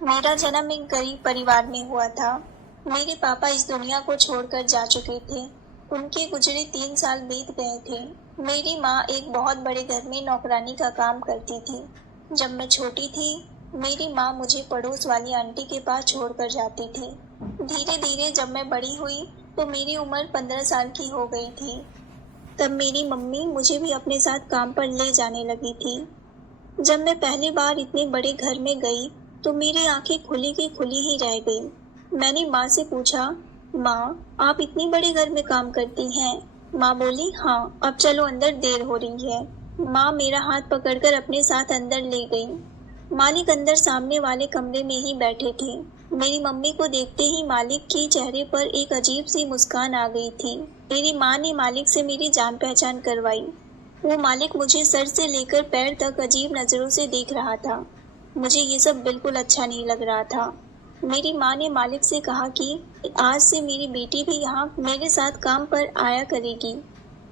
मेरा जन्म एक गरीब परिवार में हुआ था। मेरे पापा इस दुनिया को छोड़कर जा चुके थे। उनके गुजरे 3 साल बीत गए थे। मेरी माँ एक बहुत बड़े घर में नौकरानी का काम करती थी। जब मैं छोटी थी, मेरी माँ मुझे पड़ोस वाली आंटी के पास छोड़कर जाती थी। धीरे धीरे जब मैं बड़ी हुई, तो मेरी उम्र 15 साल की हो गई थी। तब मेरी मम्मी मुझे भी अपने साथ काम पर ले जाने लगी थी। जब मैं पहली बार इतने बड़े घर में गई, तो मेरी आंखें खुली की खुली ही रह गई। मैंने माँ से पूछा, माँ, आप इतने बड़े घर में काम करती हैं? माँ बोली, हाँ, अब चलो अंदर, देर हो रही है। माँ मेरा हाथ पकड़कर अपने साथ अंदर ले गई। मालिक अंदर सामने वाले कमरे में ही बैठे थे। मेरी मम्मी को देखते ही मालिक के चेहरे पर एक अजीब सी मुस्कान आ गई थी। मेरी माँ ने मालिक से मेरी जान पहचान करवाई। वो मालिक मुझे सर से लेकर पैर तक अजीब नजरों से देख रहा था। मुझे ये सब बिल्कुल अच्छा नहीं लग रहा था। मेरी माँ ने मालिक से कहा कि आज से मेरी बेटी भी यहाँ मेरे साथ काम पर आया करेगी।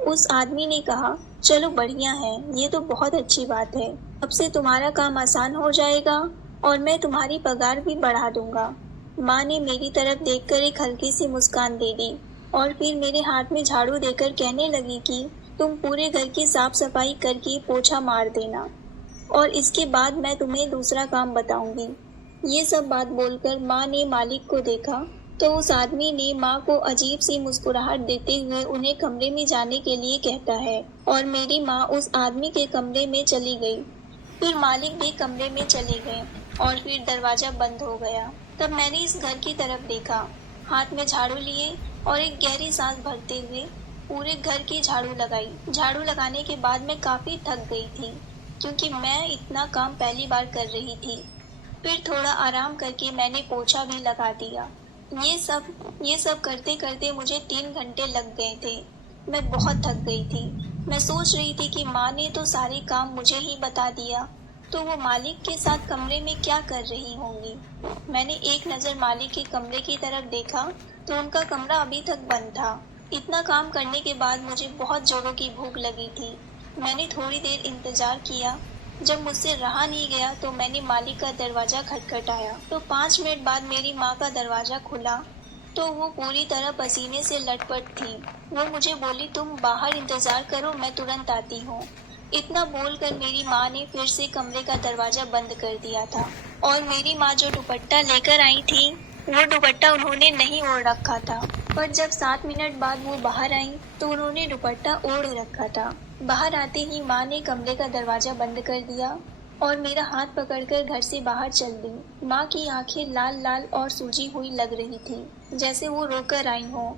उस आदमी ने कहा, चलो बढ़िया है, ये तो बहुत अच्छी बात है। अब से तुम्हारा काम आसान हो जाएगा और मैं तुम्हारी पगार भी बढ़ा दूंगा। माँ ने मेरी तरफ देखकर एक हल्की सी मुस्कान दे दी और फिर मेरे हाथ में झाड़ू देकर कहने लगी कि तुम पूरे घर की साफ सफाई करके पोछा मार देना और इसके बाद मैं तुम्हें दूसरा काम बताऊंगी। ये सब बात बोलकर माँ ने मालिक को देखा, तो उस आदमी ने माँ को अजीब सी मुस्कुराहट देते हुए उन्हें कमरे में जाने के लिए कहता है और मेरी माँ उस आदमी के कमरे में चली गई। फिर मालिक भी कमरे में चले गए और फिर दरवाजा बंद हो गया। तब मैंने इस घर की तरफ देखा, हाथ में झाड़ू लिए और एक गहरी सांस भरते हुए पूरे घर की झाड़ू लगाई। झाड़ू लगाने के बाद मैं काफी थक गई थी, क्योंकि मैं इतना काम पहली बार कर रही थी। फिर थोड़ा आराम करके मैंने पोछा भी लगा दिया। ये सब करते करते मुझे 3 घंटे लग गए थे। मैं बहुत थक गई थी। मैं सोच रही थी कि माँ ने तो सारे काम मुझे ही बता दिया, तो वो मालिक के साथ कमरे में क्या कर रही होंगी। मैंने एक नज़र मालिक के कमरे की तरफ देखा, तो उनका कमरा अभी तक बंद था। इतना काम करने के बाद मुझे बहुत जोरों की भूख लगी थी। मैंने थोड़ी देर इंतजार किया। जब मुझसे रहा नहीं गया, तो मैंने मालिक का दरवाजा खटखटाया। तो 5 मिनट बाद मेरी माँ का दरवाजा खुला, तो वो पूरी तरह पसीने से लटपट थी। वो मुझे बोली, तुम बाहर इंतजार करो, मैं तुरंत आती हूँ। इतना बोलकर मेरी माँ ने फिर से कमरे का दरवाजा बंद कर दिया था और मेरी माँ जो दुपट्टा लेकर आई थी, वो दुपट्टा उन्होंने नहीं ओढ़ रखा था। पर जब 7 मिनट बाद वो बाहर आई, तो उन्होंने दुपट्टा ओढ़ रखा था। बाहर आते ही माँ ने कमरे का दरवाजा बंद कर दिया और मेरा हाथ पकड़कर घर से बाहर चल दी। माँ की आंखें लाल लाल और सूजी हुई लग रही थी, जैसे वो रोकर आई हो।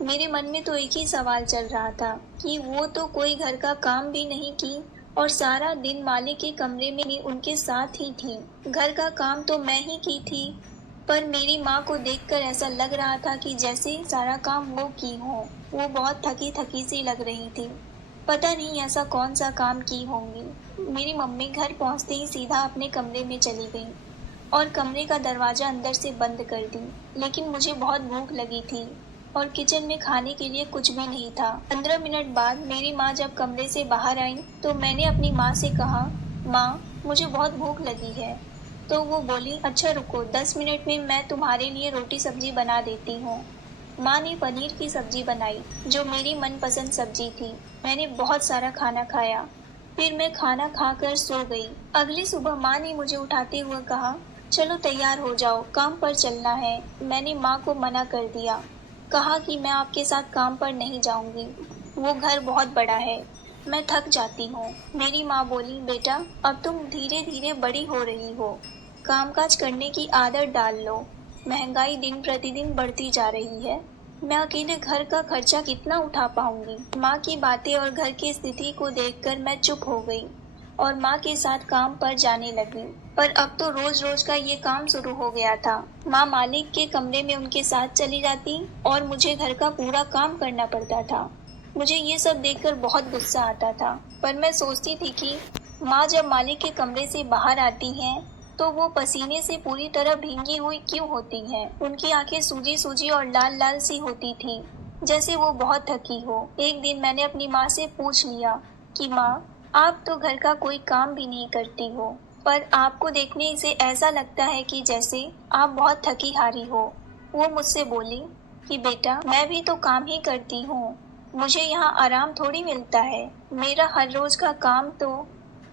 मेरे मन में तो एक ही सवाल चल रहा था कि वो तो कोई घर का काम भी नहीं की और सारा दिन मालिक के कमरे में उनके साथ ही थी। घर का काम तो मैं ही की थी, पर मेरी माँ को देखकर ऐसा लग रहा था कि जैसे सारा काम वो की हो। वो बहुत थकी थकी सी लग रही थी। पता नहीं ऐसा कौन सा काम की होंगी। मेरी मम्मी घर पहुँचते ही सीधा अपने कमरे में चली गई और कमरे का दरवाजा अंदर से बंद कर दी। लेकिन मुझे बहुत भूख लगी थी और किचन में खाने के लिए कुछ भी नहीं था। 15 मिनट बाद मेरी माँ जब कमरे से बाहर आई, तो मैंने अपनी माँ से कहा, माँ, मुझे बहुत भूख लगी है। तो वो बोली, अच्छा रुको, 10 मिनट में मैं तुम्हारे लिए रोटी सब्जी बना देती हूँ। माँ ने पनीर की सब्जी बनाई, जो मेरी मनपसंद सब्जी थी। मैंने बहुत सारा खाना खाया। फिर मैं खाना खाकर सो गई। अगली सुबह माँ ने मुझे उठाते हुए कहा, चलो तैयार हो जाओ, काम पर चलना है। मैंने माँ को मना कर दिया, कहा कि मैं आपके साथ काम पर नहीं जाऊंगी, वो घर बहुत बड़ा है, मैं थक जाती हूँ। मेरी माँ बोली, बेटा, अब तुम धीरे धीरे बड़ी हो रही हो, कामकाज करने की आदत डाल लो। महंगाई दिन प्रतिदिन बढ़ती जा रही है, मैं अकेले घर का खर्चा कितना उठा पाऊंगी। माँ की बातें और घर की स्थिति को देखकर मैं चुप हो गई और माँ के साथ काम पर जाने लगी। पर अब तो रोज रोज का ये काम शुरू हो गया था। माँ मालिक के कमरे में उनके साथ चली जाती और मुझे घर का पूरा काम करना पड़ता था। मुझे ये सब देखकर बहुत गुस्सा आता था, पर मैं सोचती थी कि माँ जब मालिक के कमरे से बाहर आती हैं, तो वो पसीने से पूरी तरह भींगी हुई क्यों होती हैं? उनकी आंखें सूजी सूजी और लाल लाल सी होती थी, जैसे वो बहुत थकी हो। एक दिन मैंने अपनी माँ से पूछ लिया कि माँ, आप तो घर का कोई काम भी नहीं करती हो, पर आपको देखने से ऐसा लगता है कि जैसे आप बहुत थकी हारी हो। वो मुझसे बोली कि बेटा, मैं भी तो काम ही करती हूँ, मुझे यहाँ आराम थोड़ी मिलता है, मेरा हर रोज का काम तो।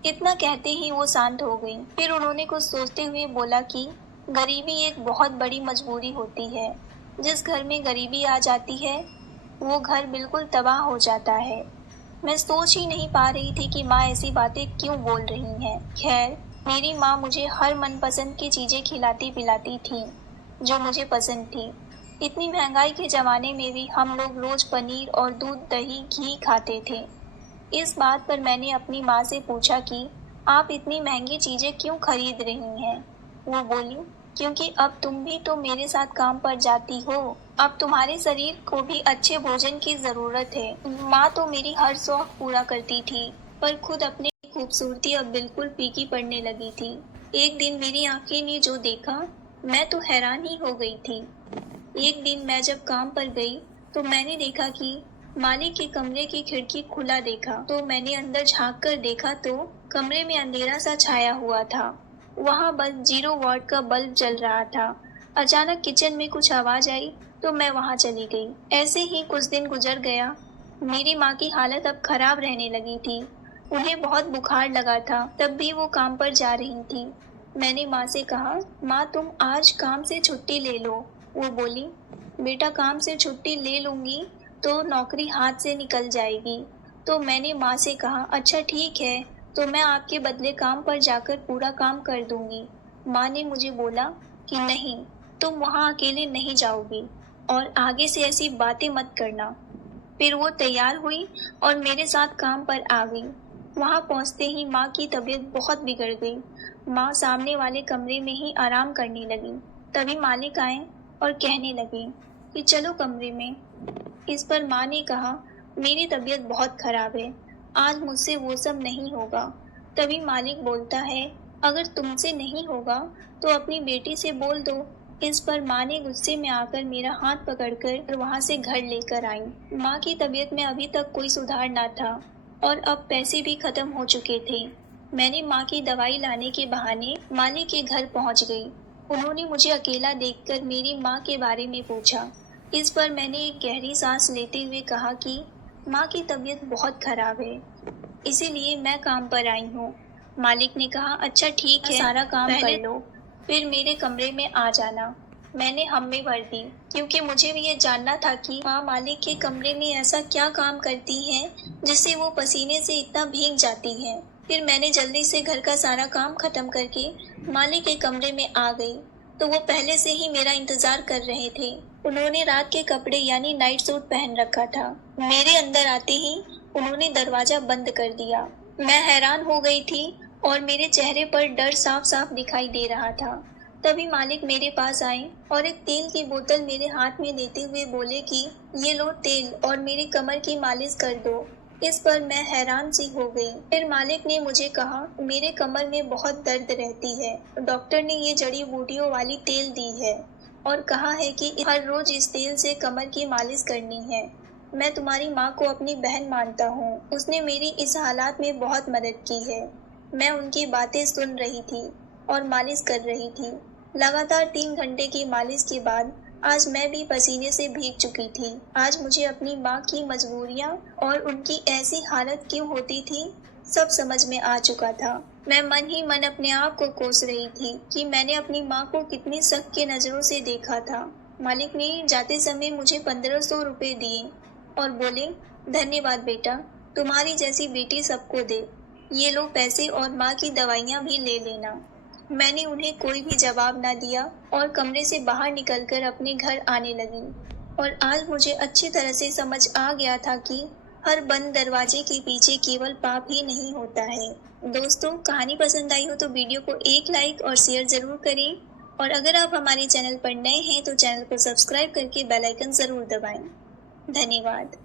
इतना कहते ही वो शांत हो गई। फिर उन्होंने कुछ सोचते हुए बोला कि गरीबी एक बहुत बड़ी मजबूरी होती है। जिस घर में गरीबी आ जाती है वो घर बिल्कुल तबाह हो जाता है। मैं सोच ही नहीं पा रही थी कि माँ ऐसी बातें क्यों बोल रही हैं। खैर, मेरी माँ मुझे हर मनपसंद की चीजें खिलाती पिलाती थी जो मुझे पसंद थी। इतनी महंगाई के जमाने में भी हम लोग रोज पनीर और दूध, दही, घी खाते थे। इस बात पर मैंने अपनी माँ से पूछा कि आप इतनी महंगी चीजें क्यों खरीद रही हैं? वो बोली, क्योंकि अब तुम भी तो मेरे साथ काम पर जाती हो, अब तुम्हारे शरीर को भी अच्छे भोजन की जरूरत है। माँ तो मेरी हर शौक पूरा करती थी, पर खुद अपनी खूबसूरती अब बिल्कुल फीकी पड़ने लगी थी। एक दिन मेरी आंखें ने जो देखा, मैं तो हैरान ही हो गई थी। एक दिन मैं जब काम पर गई तो मैंने देखा कि मालिक के कमरे की खिड़की खुला देखा, तो मैंने अंदर झांक कर देखा तो कमरे में अंधेरा सा छाया हुआ था। वहाँ बस 0 वाट का बल्ब जल रहा था। अचानक किचन में कुछ आवाज आई तो मैं वहाँ चली गई। ऐसे ही कुछ दिन गुजर गया। मेरी माँ की हालत अब खराब रहने लगी थी। उन्हें बहुत बुखार लगा था, तब भी वो काम पर जा रही थी। मैंने माँ से कहा, माँ तुम आज काम से छुट्टी ले लो। वो बोली, बेटा काम से छुट्टी ले लूंगी तो नौकरी हाथ से निकल जाएगी। तो मैंने माँ से कहा, अच्छा ठीक है, तो मैं आपके बदले काम पर जाकर पूरा काम कर दूंगी। माँ ने मुझे बोला कि नहीं, तुम वहाँ अकेले नहीं जाओगी और आगे से ऐसी बातें मत करना। फिर वो तैयार हुई और मेरे साथ काम पर आ गई। वहाँ पहुँचते ही माँ की तबीयत बहुत बिगड़ गई। माँ सामने वाले कमरे में ही आराम करने लगी। तभी मालिक आए और कहने लगे कि चलो कमरे में। इस पर माँ ने कहा, मेरी तबीयत बहुत खराब है, आज मुझसे वो सब नहीं होगा। तभी मालिक बोलता है, अगर तुमसे नहीं होगा तो अपनी बेटी से बोल दो। इस पर माँ ने गुस्से में आकर मेरा हाथ पकड़कर वहाँ से घर लेकर आई। माँ की तबीयत में अभी तक कोई सुधार न था और अब पैसे भी खत्म हो चुके थे। मैंने माँ की दवाई लाने के बहाने मालिक के घर पहुँच गई। उन्होंने मुझे अकेला देखकर मेरी माँ के बारे में पूछा। इस पर मैंने एक गहरी सांस लेते हुए कहा कि माँ की तबीयत बहुत खराब है, इसीलिए मैं काम पर आई हूँ। मालिक ने कहा, अच्छा ठीक है, सारा काम कर लो, फिर मेरे कमरे में आ जाना। मैंने हम में भर दी, क्योंकि मुझे भी ये जानना था कि माँ मालिक के कमरे में ऐसा क्या काम करती हैं जिससे वो पसीने से इतना भीग जाती हैं। फिर मैंने जल्दी से घर का सारा काम खत्म करके मालिक के कमरे में आ गई, तो वो पहले से ही मेरा इंतजार कर रहे थे। उन्होंने रात के कपड़े यानी नाइट सूट पहन रखा था। मेरे अंदर आते ही उन्होंने दरवाजा बंद कर दिया। मैं हैरान हो गई थी और मेरे चेहरे पर डर साफ साफ दिखाई दे रहा था। तभी मालिक मेरे पास आए और एक तेल की बोतल मेरे हाथ में देते हुए बोले कि ये लो तेल और मेरी कमर की मालिश कर दो। इस पर मैं हैरान सी हो गई। फिर मालिक ने मुझे कहा, मेरे कमर में बहुत दर्द रहती है, डॉक्टर ने ये जड़ी बूटियों वाली तेल दी है और कहा है कि हर रोज इस तेल से कमर की मालिश करनी है। मैं तुम्हारी माँ को अपनी बहन मानता हूँ, उसने मेरी इस हालात में बहुत मदद की है। मैं उनकी बातें सुन रही थी और मालिश कर रही थी। लगातार 3 घंटे की मालिश के बाद आज मैं भी पसीने से भीग चुकी थी। आज मुझे अपनी माँ की मजबूरियाँ और उनकी ऐसी हालत क्यों होती थी सब समझ में आ चुका था। मैं मन ही मन अपने आप को कोस रही थी कि मैंने अपनी माँ को कितनी शक के नजरों से देखा था। मालिक ने जाते समय मुझे 1500 रुपए दिए और बोले, धन्यवाद बेटा, तुम्हारी जैसी बेटी सबको दे, ये लो पैसे और माँ की दवाइयाँ भी ले लेना। मैंने उन्हें कोई भी जवाब ना दिया और कमरे से बाहर निकलकर अपने घर आने लगी। और आज मुझे अच्छी तरह से समझ आ गया था कि हर बंद दरवाजे के पीछे केवल पाप ही नहीं होता है। दोस्तों, कहानी पसंद आई हो तो वीडियो को एक लाइक और शेयर जरूर करें और अगर आप हमारे चैनल पर नए हैं तो चैनल को सब्सक्राइब करके बेल आइकन जरूर दबाएं। धन्यवाद।